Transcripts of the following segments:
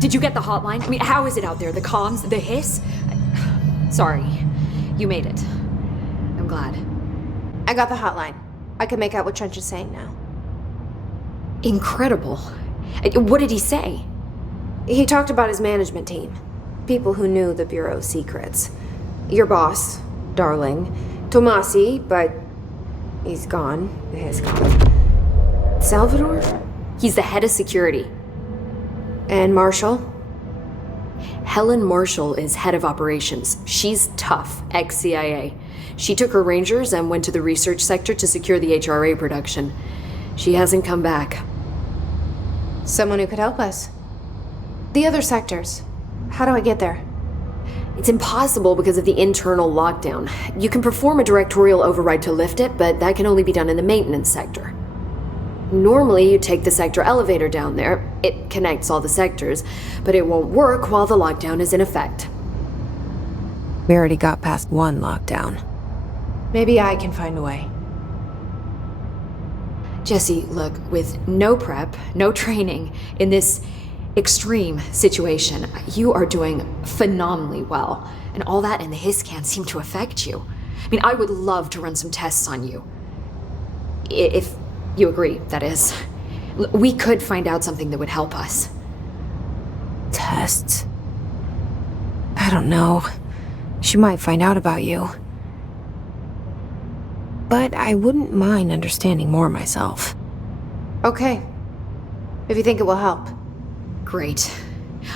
Did you get the hotline? I mean, how is it out there? The comms? The hiss? Sorry. You made it. I'm glad. I got the hotline. I can make out what Trench is saying now. Incredible. What did he say? He talked about his management team. People who knew the Bureau's secrets. Your boss, Darling. Tomasi, but he's gone. He's gone. Salvador? He's the head of security. And Marshall? Helen Marshall is head of operations. She's tough, ex-CIA. She took her Rangers and went to the research sector to secure the HRA production. She hasn't come back. Someone who could help us. The other sectors. How do I get there? It's impossible because of the internal lockdown. You can perform a directorial override to lift it, but that can only be done in the maintenance sector. Normally, you take the sector elevator down there. It connects all the sectors, but it won't work while the lockdown is in effect. We already got past one lockdown. Maybe I can find a way. Jesse, look, with no prep, no training, in this extreme situation, you are doing phenomenally well. And all that and the hiss can't seem to affect you. I mean, I would love to run some tests on you. If you agree, that is. We could find out something that would help us. Tests? I don't know. She might find out about you. But I wouldn't mind understanding more myself. Okay. If you think it will help. Great.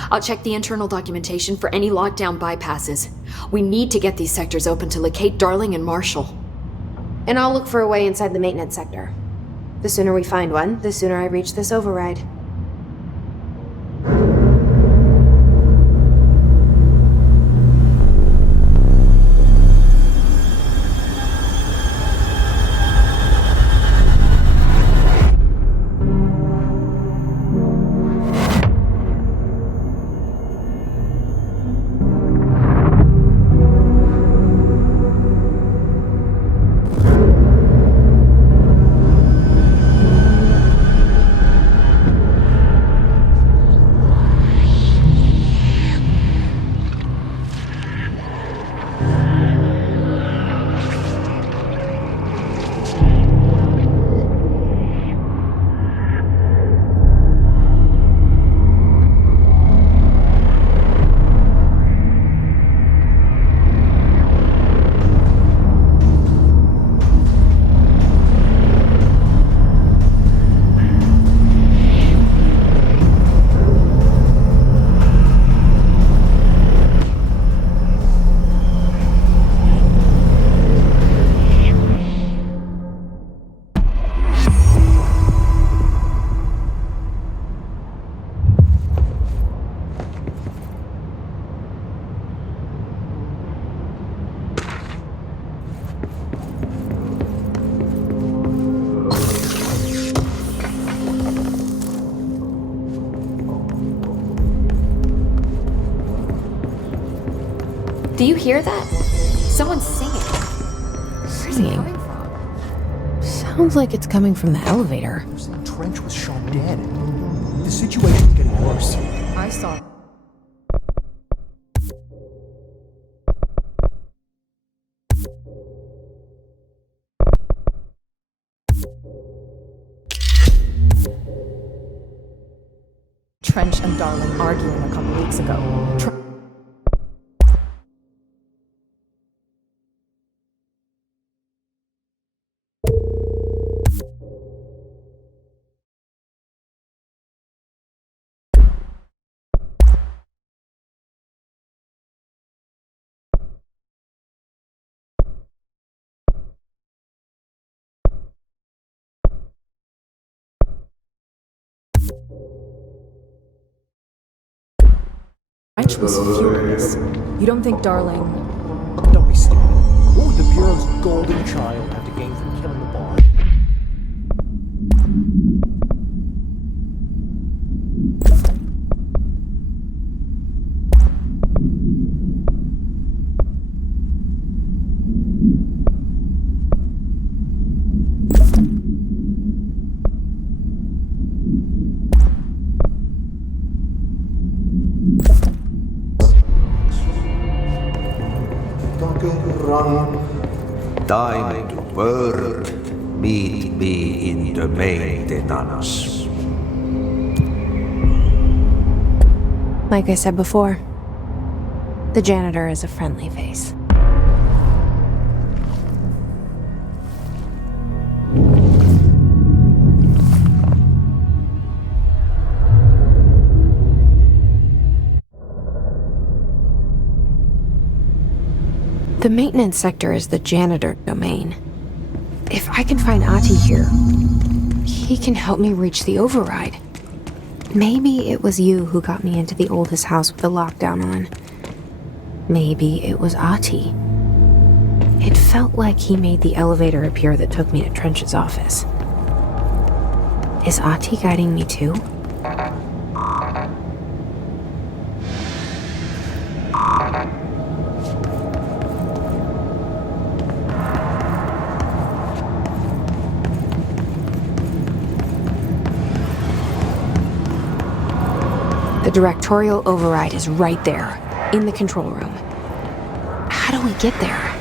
I'll check the internal documentation for any lockdown bypasses. We need to get these sectors open to locate Darling and Marshall. And I'll look for a way inside the maintenance sector. The sooner we find one, the sooner I reach this override. Do you hear that? Someone's singing. Where's it coming from? Sounds like it's coming from the elevator. Trench was shot dead. The situation's getting worse. I saw. Trench and Darling arguing a couple weeks ago. Trench was furious. You don't think Darling... Don't be stupid. What would the Bureau's golden child have to gain from killing the boss? untitled world, meet me in the maintenance. Like I said before, the janitor is a friendly face. The maintenance sector is the janitor domain. If I can find Ahti here, he can help me reach the override. Maybe it was you who got me into the oldest house with the lockdown on. Maybe it was Ahti. It felt like he made the elevator appear that took me to Trench's office. Is Ahti guiding me too? The Directorial override is right there, in the control room. How do we get there?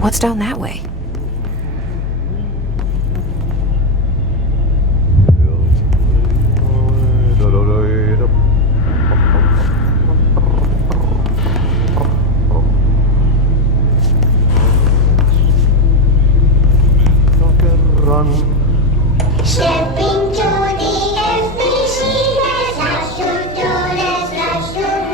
What's down that way? Stepping to the FBC, let's rush to do, let's rush to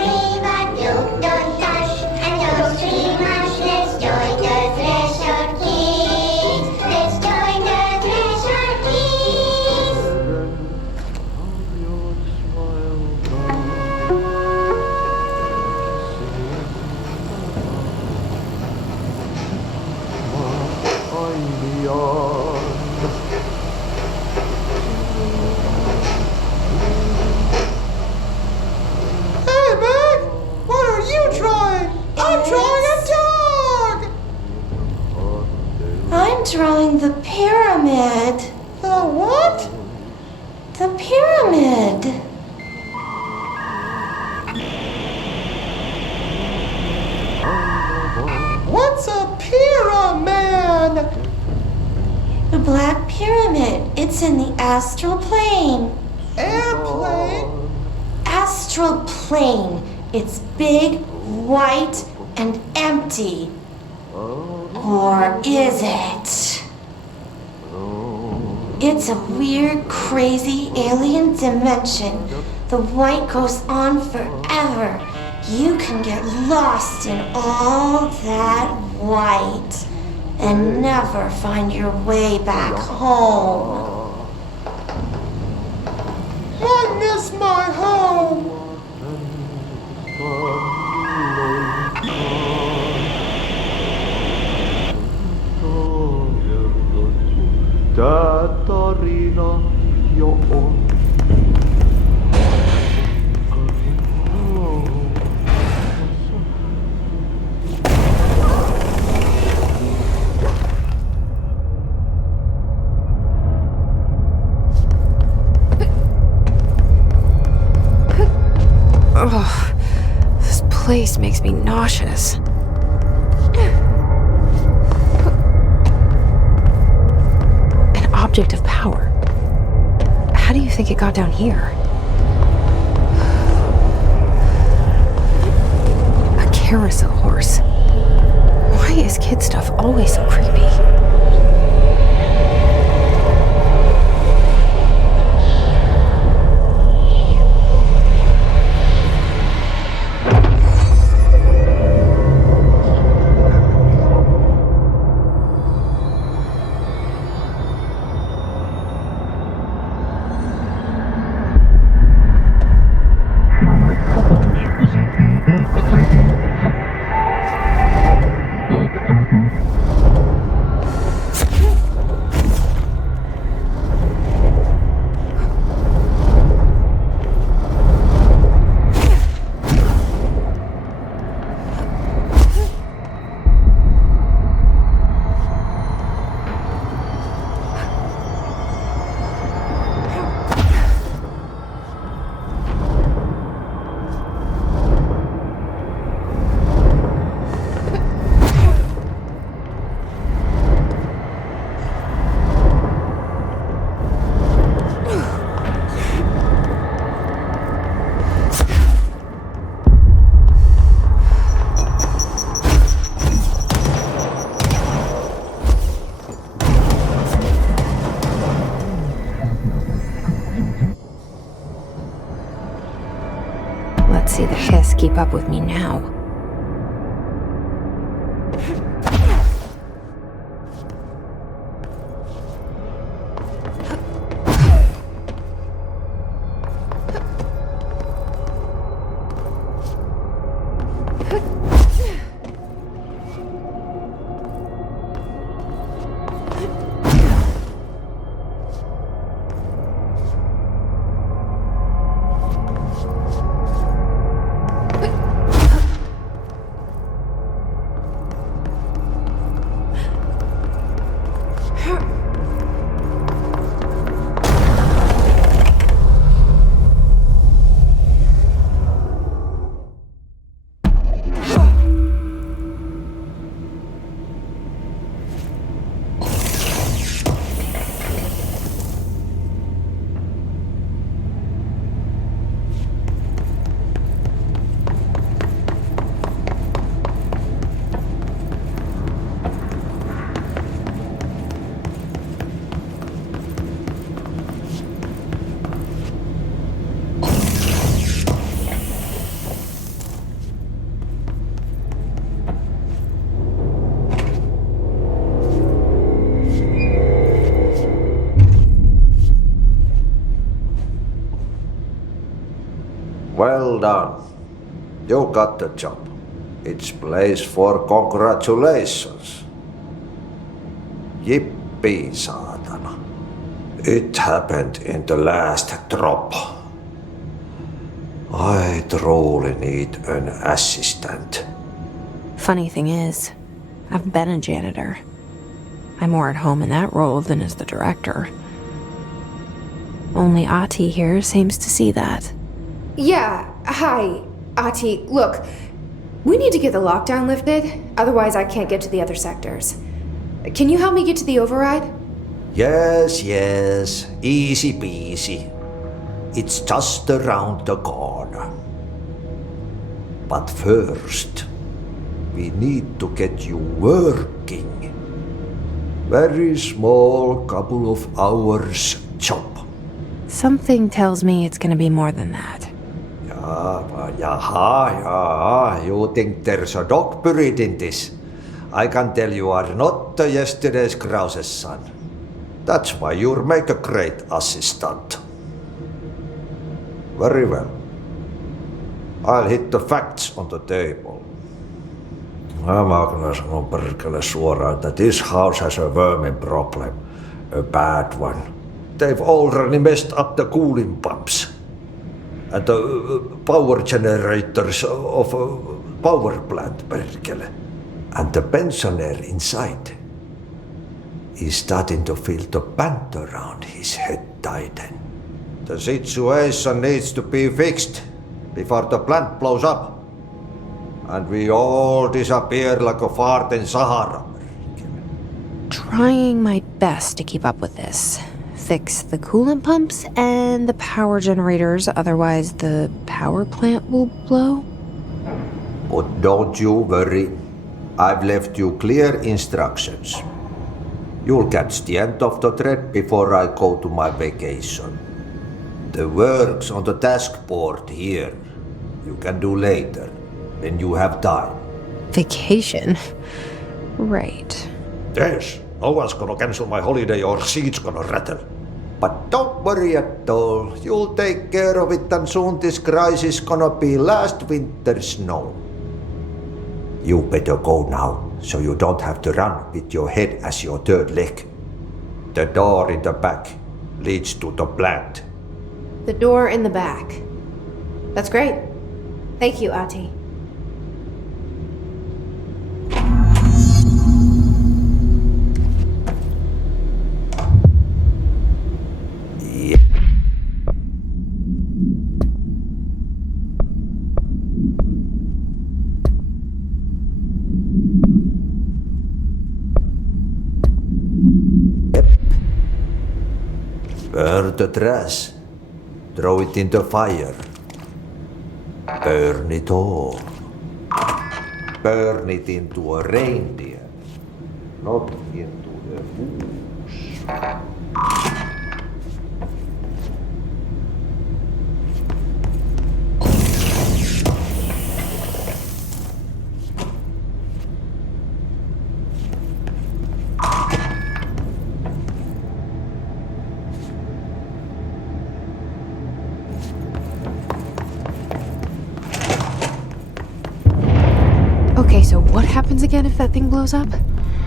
drawing the pyramid. The what? The pyramid. What's a pyramid? The Black Pyramid. It's in the astral plane. Airplane? Astral plane. It's big, white, and empty. Or is it? It's a weird, crazy alien dimension. The white goes on forever. You can get lost in all that white and never find your way back home. I miss my home. Tää tarina jo on. Ugh, this place makes me nauseous. An object of power. How do you think it got down here? A carousel horse. Why is kid stuff always so creepy? Let's see the hiss keep up with me now. Well done. You got the job. It's place for congratulations. Yippee, saatana. It happened in the last drop. I truly need an assistant. Funny thing is, I've been a janitor. I'm more at home in that role than as the director. Only Ahti here seems to see that. Yeah, hi, Ahti. Look, we need to get the lockdown lifted, otherwise I can't get to the other sectors. Can you help me get to the override? Yes, easy peasy. It's just around the corner. But first, we need to get you working. Very small, couple of hours job. Something tells me it's gonna be more than that. Yeah, you think there's a dog buried in this? I can tell you are not yesterday's Krause's son. That's why you'll make a great assistant. Very well. I'll hit the facts on the table. Mä kyllä sanon perkele suoraan, että this house has a vermin problem. A bad one. They've already messed up the cooling pumps. And the power generators of a power plant, perkele. And the pensioner inside is starting to feel the band around his head tighten. The situation needs to be fixed before the plant blows up. And we all disappear like a fart in Sahara. Trying my best to keep up with this. Fix the coolant pumps and the power generators, otherwise the power plant will blow. But don't you worry. I've left you clear instructions. You'll catch the end of the thread before I go to my vacation. The work's on the task board here. You can do later, when you have time. Vacation? Right. Yes, no one's gonna cancel my holiday or seat's gonna rattle. But don't worry at all. You'll take care of it and soon this crisis gonna be last winter's snow. You better go now, so you don't have to run with your head as your third leg. The door in the back leads to the plant. The door in the back. That's great. Thank you, Ahti. Burn the trash. Throw it in the fire. Burn it all. Burn it into a reindeer, not into the moose. Okay, so what happens again if that thing blows up?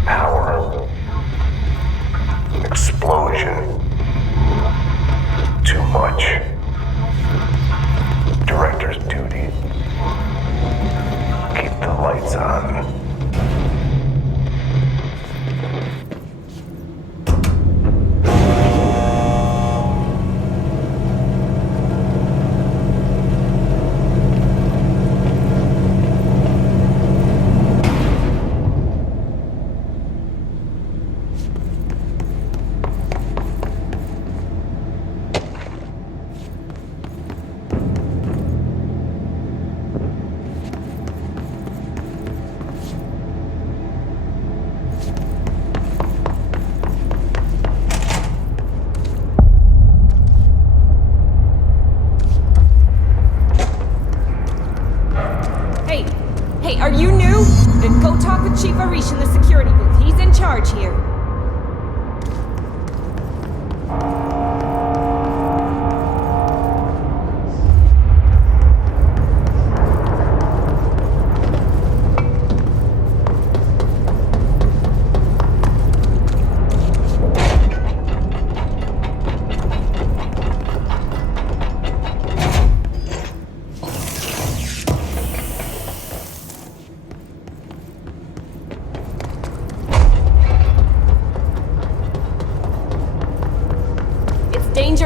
Power. Explosion. Too much. Director's duty. Keep the lights on. Hey, are you new? Then go talk with Chief Arish in the security booth. He's in charge here.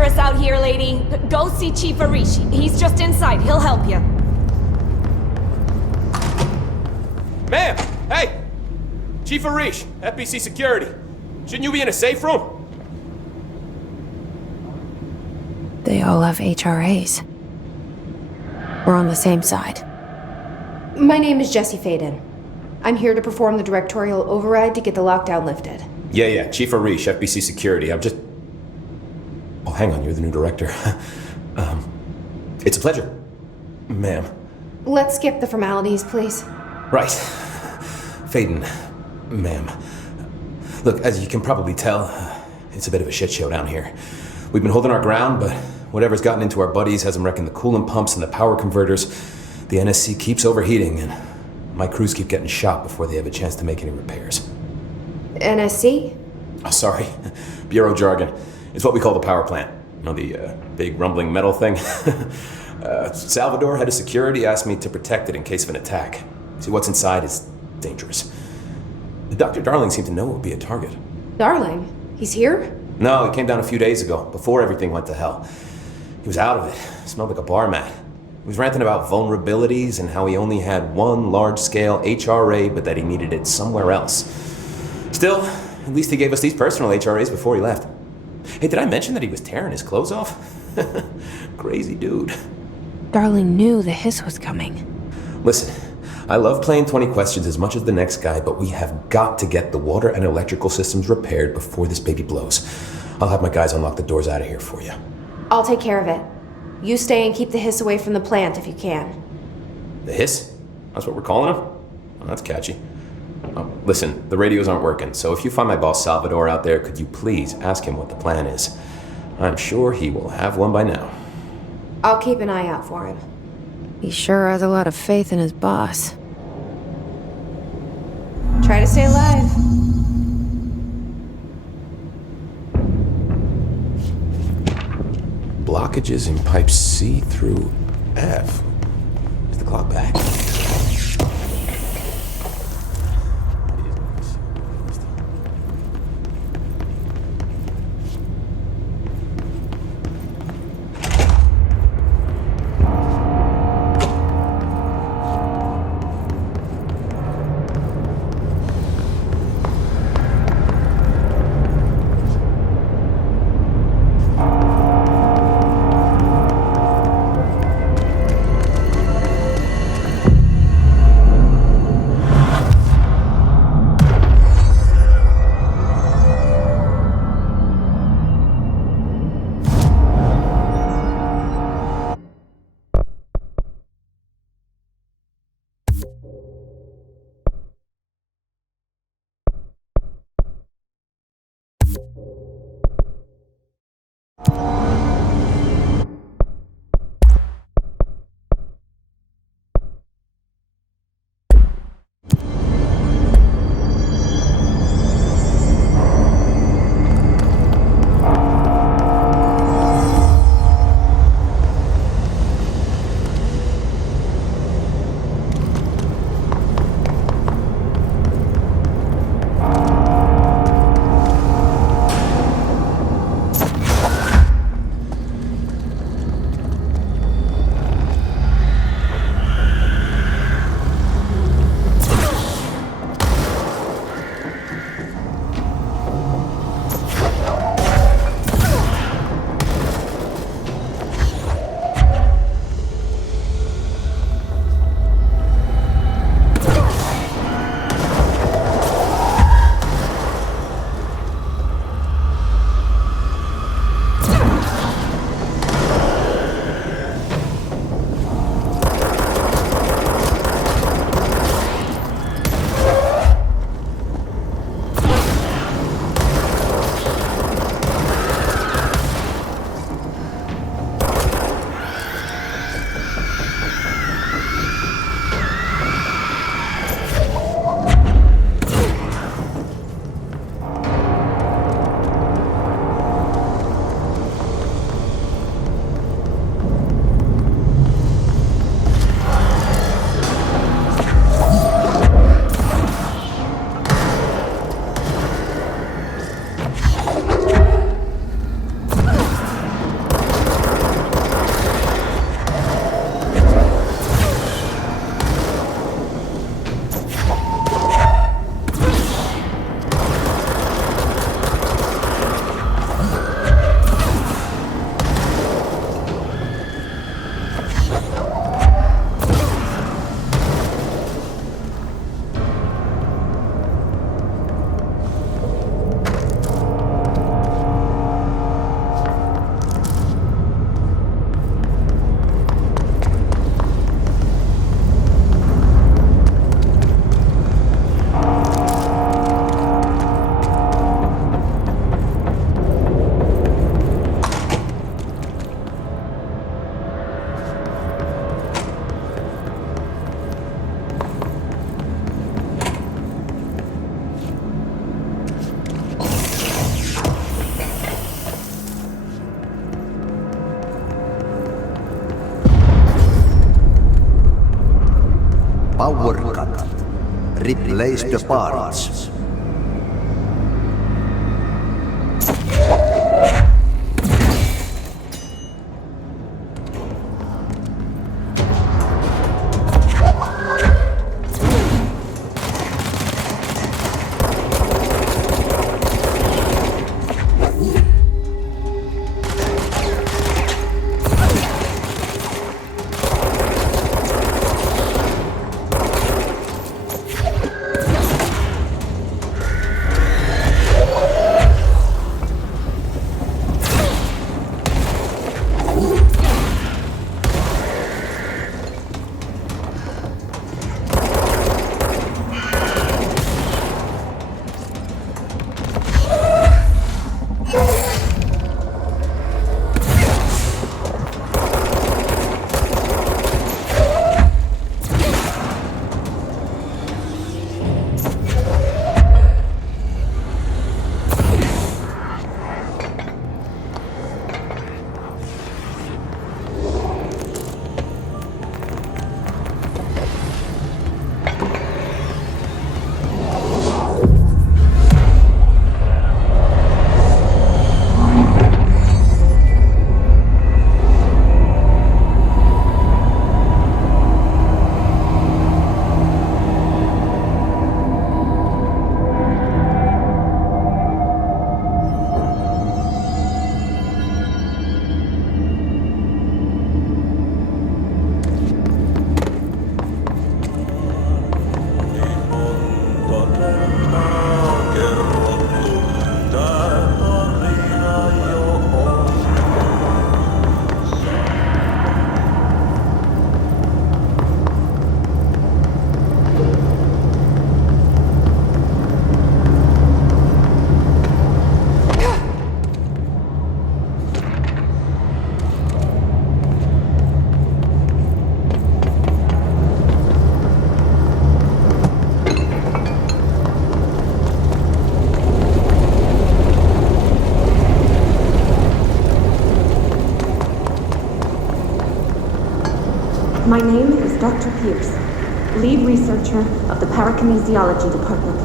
dangerous out here, lady. Go see Chief Arish. He's just inside. He'll help you. Ma'am! Hey! Chief Arish, FBC Security. Shouldn't you be in a safe room? They all have HRAs. We're on the same side. My name is Jesse Faden. I'm here to perform the directorial override to get the lockdown lifted. Yeah, Chief Arish, FBC Security. I'm just... Oh, hang on, you're the new director. It's a pleasure, ma'am. Let's skip the formalities, please. Right. Faden, ma'am. Look, as you can probably tell, it's a bit of a shit show down here. We've been holding our ground, but whatever's gotten into our buddies has them wrecking the coolant pumps and the power converters. The NSC keeps overheating, and my crews keep getting shot before they have a chance to make any repairs. NSC? Oh, sorry. Bureau jargon. It's what we call the power plant. You know, the big rumbling metal thing? Salvador, head of security, asked me to protect it in case of an attack. See, what's inside is dangerous. Dr. Darling seemed to know it would be a target. Darling? He's here? No, he came down a few days ago, before everything went to hell. He was out of it. Smelled like a bar mat. He was ranting about vulnerabilities and how he only had one large-scale HRA, but that he needed it somewhere else. Still, at least he gave us these personal HRAs before he left. Hey, did I mention that he was tearing his clothes off? Crazy dude. Darling knew the hiss was coming. Listen, I love playing 20 questions as much as the next guy, but we have got to get the water and electrical systems repaired before this baby blows. I'll have my guys unlock the doors out of here for you. I'll take care of it. You stay and keep the hiss away from the plant if you can. The hiss? That's what we're calling him? Well, that's catchy. Oh, listen, the radios aren't working, so if you find my boss Salvador out there, could you please ask him what the plan is? I'm sure he will have one by now. I'll keep an eye out for him. He sure has a lot of faith in his boss. Try to stay alive. Blockages in pipes C through F. Is the clock back? place the parts. My name is Dr. Pierce, lead researcher of the Parakinesiology Department.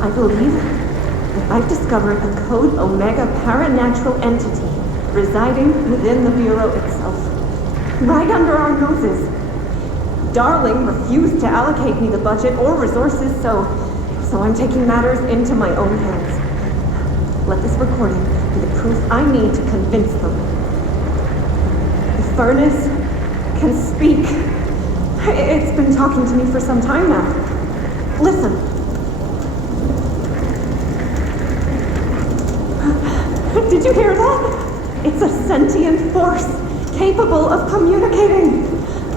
I believe that I've discovered a Code Omega paranatural entity residing within the Bureau itself, right under our noses. Darling refused to allocate me the budget or resources, so I'm taking matters into my own hands. Let this recording be the proof I need to convince them. The furnace can speak. It's been talking to me for some time now. Listen. Did you hear that? It's a sentient force capable of communicating.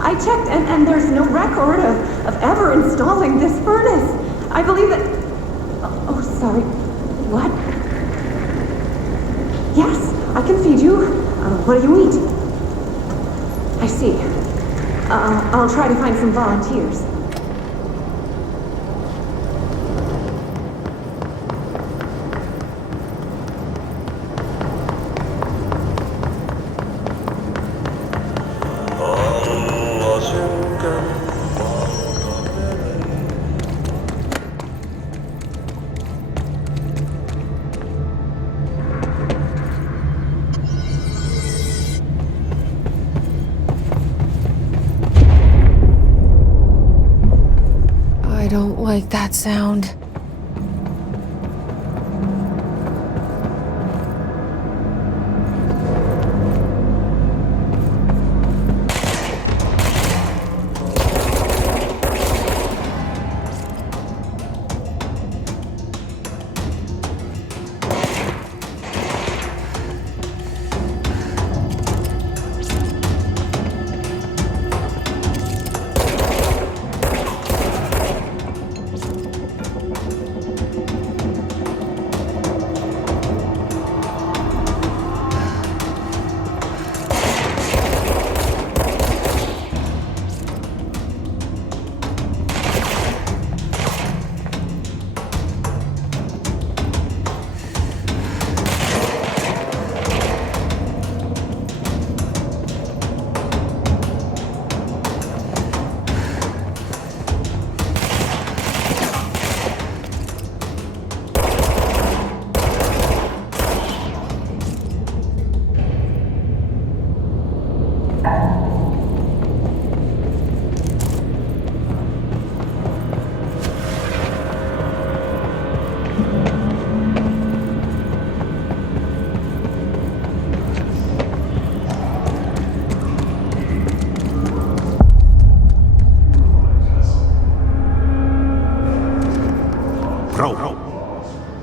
I checked and there's no record of ever installing this furnace. I believe that... Oh, sorry. What? Yes, I can feed you. What do you eat? I see. I'll try to find some volunteers. I don't like that sound.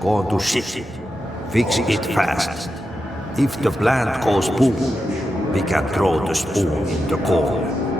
going to shit. Fix it fast. If the plant goes boom, we can throw the spoon in the corner.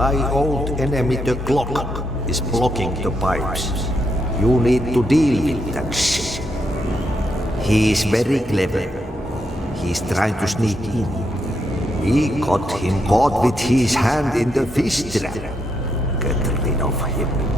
My old enemy, the clock, is blocking the pipes. You need to deal with that shit. He is very clever. He's trying to sneak in. We got him caught with his hand in the fish trap. Get rid of him.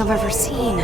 I've ever seen.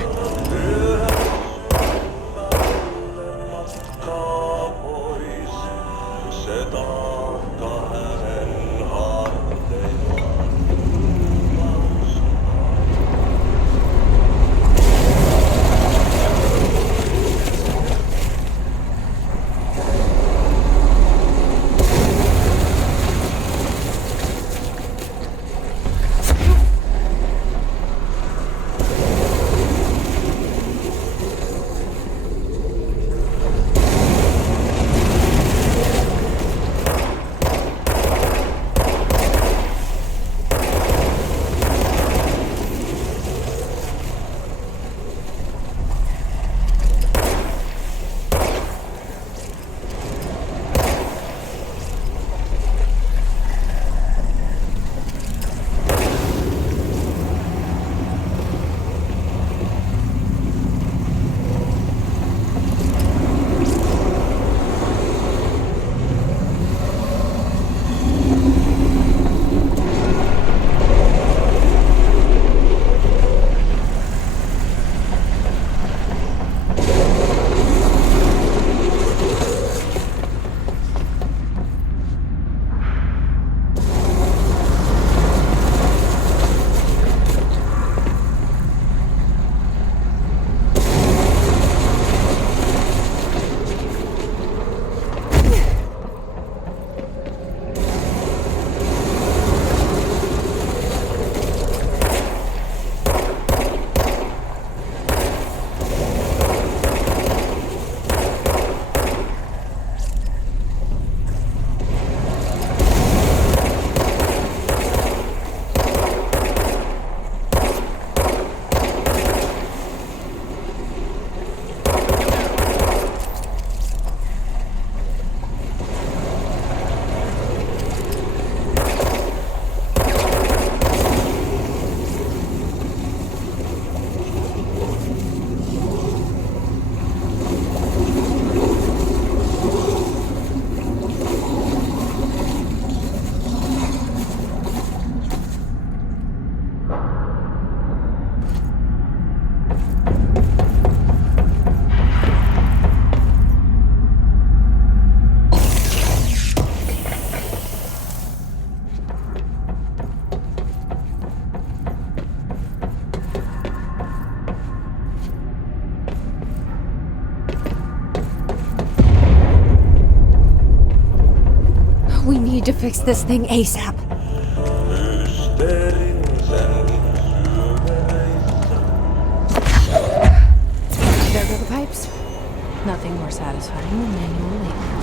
to fix this thing ASAP. There go the pipes. Nothing more satisfying than manual labor.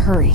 hurry.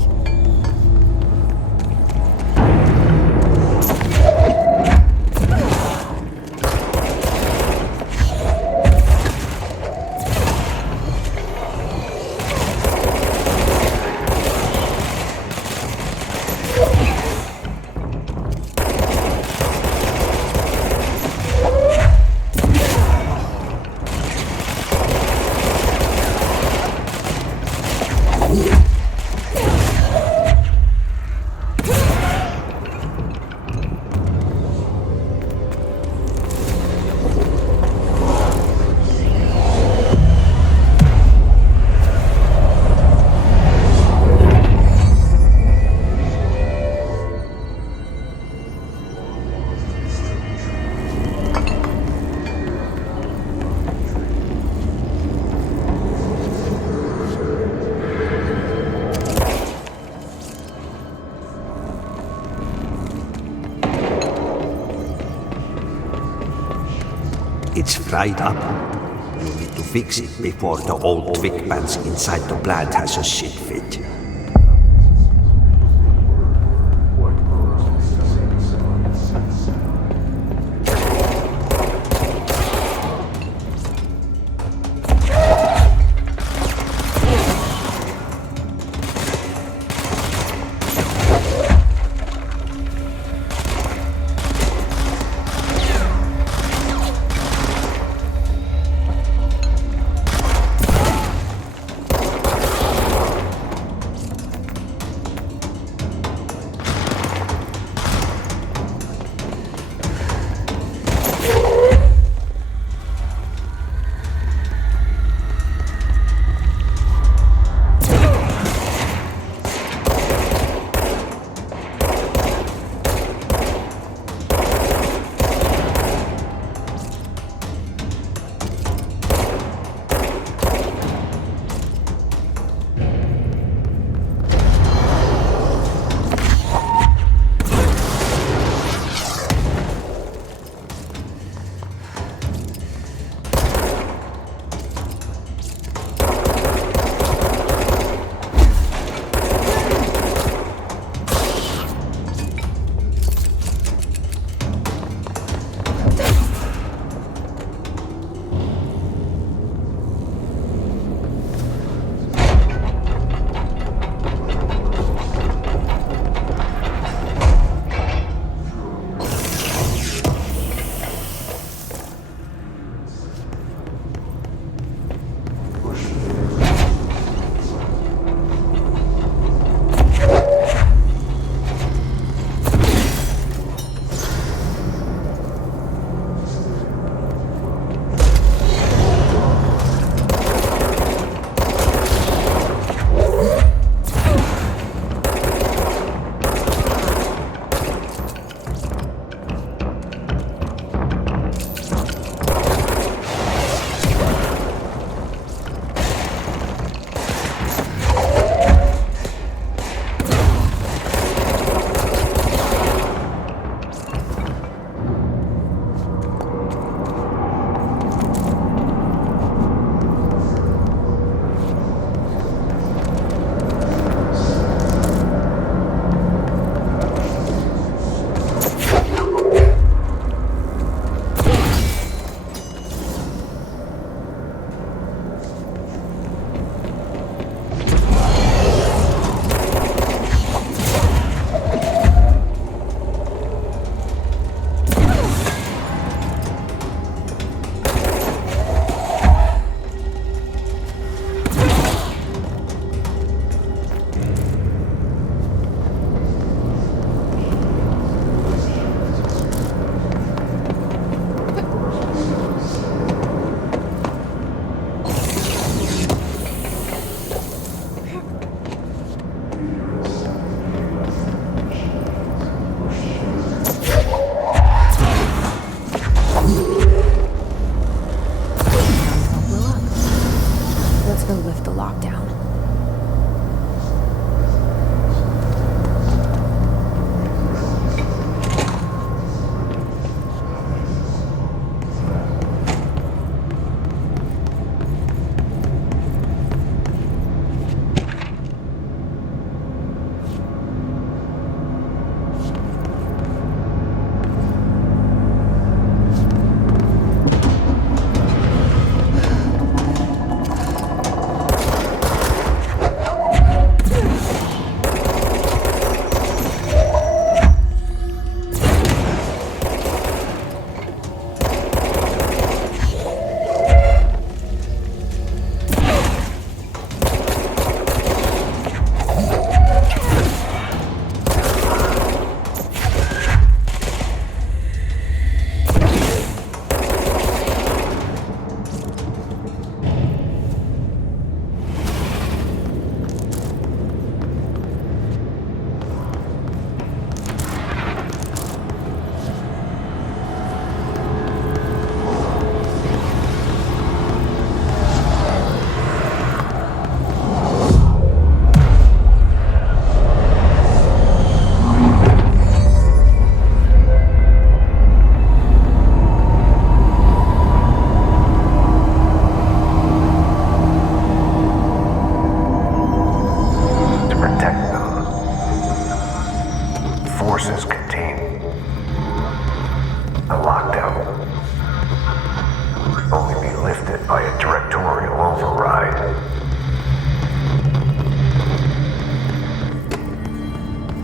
It's fried up. You need to fix it before the old Vic pants inside the plant has a shit fit.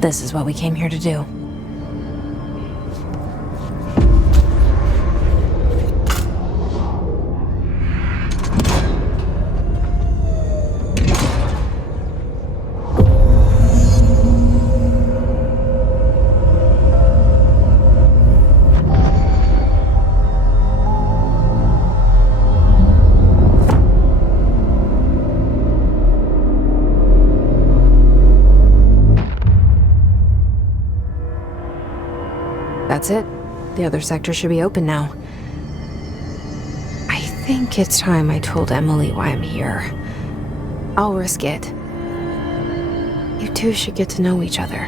This is what we came here to do. That's it. The other sector should be open now. I think it's time I told Emily why I'm here. I'll risk it. You two should get to know each other.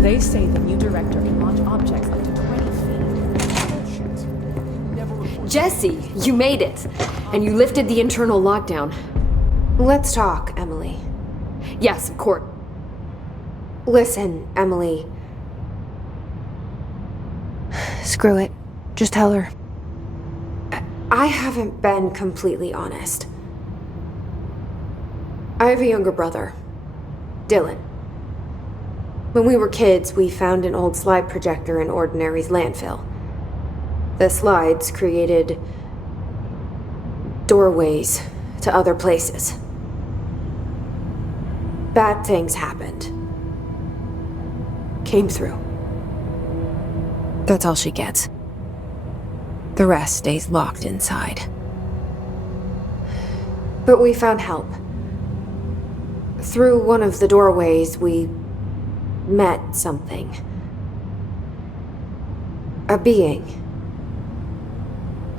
They say the new director can launch objects up to 20 feet. Jesse, you made it! And you lifted the internal lockdown. Let's talk, Emily. Yes, of course. Listen, Emily. Screw it. Just tell her. I haven't been completely honest. I have a younger brother, Dylan. When we were kids, we found an old slide projector in Ordinary's landfill. The slides created doorways to other places. Bad things happened. Came through. That's all she gets. The rest stays locked inside. But we found help. Through one of the doorways, we met something. A being.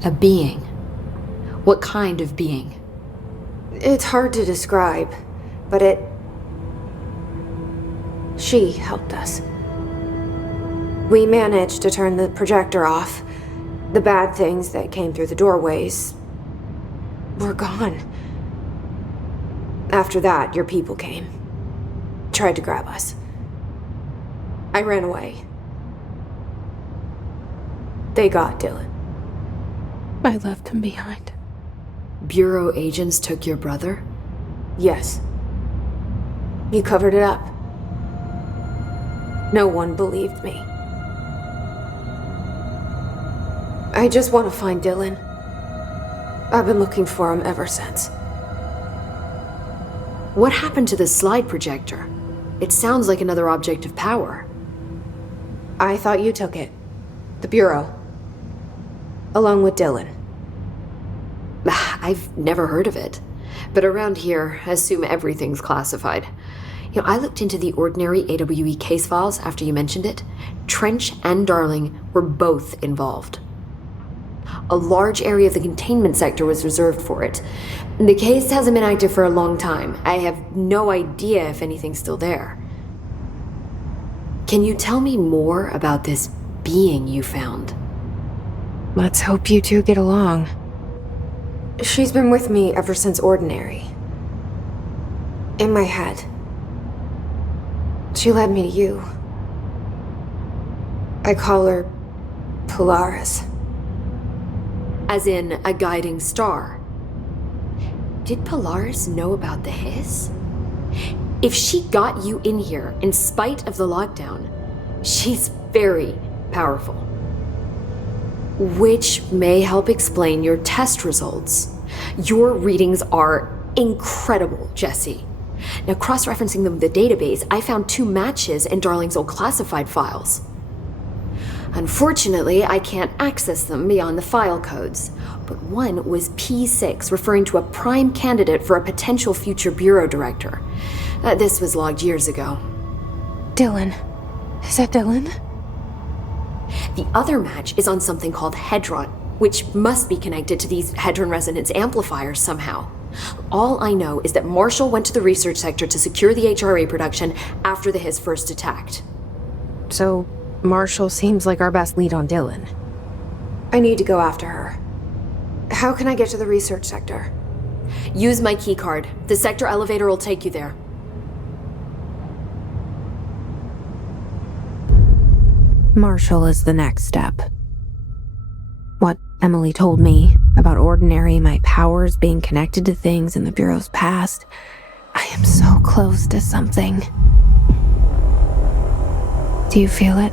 A being? What kind of being? It's hard to describe, but she helped us. We managed to turn the projector off. The bad things that came through the doorways were gone. After that, your people came. Tried to grab us. I ran away. They got Dylan. I left him behind. Bureau agents took your brother? Yes. You covered it up. No one believed me. I just want to find Dylan. I've been looking for him ever since. What happened to the slide projector? It sounds like another object of power. I thought you took it. The Bureau. Along with Dylan. I've never heard of it. But around here, I assume everything's classified. You know, I looked into the Ordinary AWE case files after you mentioned it. Trench and Darling were both involved. A large area of the containment sector was reserved for it. The case hasn't been active for a long time. I have no idea if anything's still there. Can you tell me more about this being you found? Let's hope you two get along. She's been with me ever since Ordinary. In my head. She led me to you. I call her Polaris. As in a guiding star. Did Polaris know about the hiss? If she got you in here in spite of the lockdown, she's very powerful. Which may help explain your test results. Your readings are incredible, Jesse. Now, cross-referencing them with the database, I found 2 matches in Darling's old classified files. Unfortunately, I can't access them beyond the file codes, but one was P6, referring to a prime candidate for a potential future bureau director. This was logged years ago. Dylan. Is that Dylan? The other match is on something called Hedron, which must be connected to these Hedron resonance amplifiers somehow. All I know is that Marshall went to the research sector to secure the HRA production after the hiss first attacked. So, Marshall seems like our best lead on Dylan. I need to go after her. How can I get to the research sector? Use my keycard. The sector elevator will take you there. Marshall is the next step. What Emily told me about Ordinary, my powers being connected to things in the Bureau's past, I am so close to something. Do you feel it?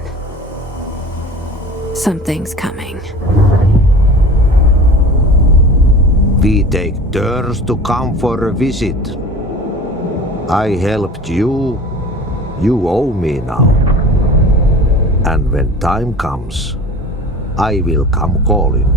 Something's coming. We take turns to come for a visit. I helped you. You owe me now. And when time comes, I will come calling.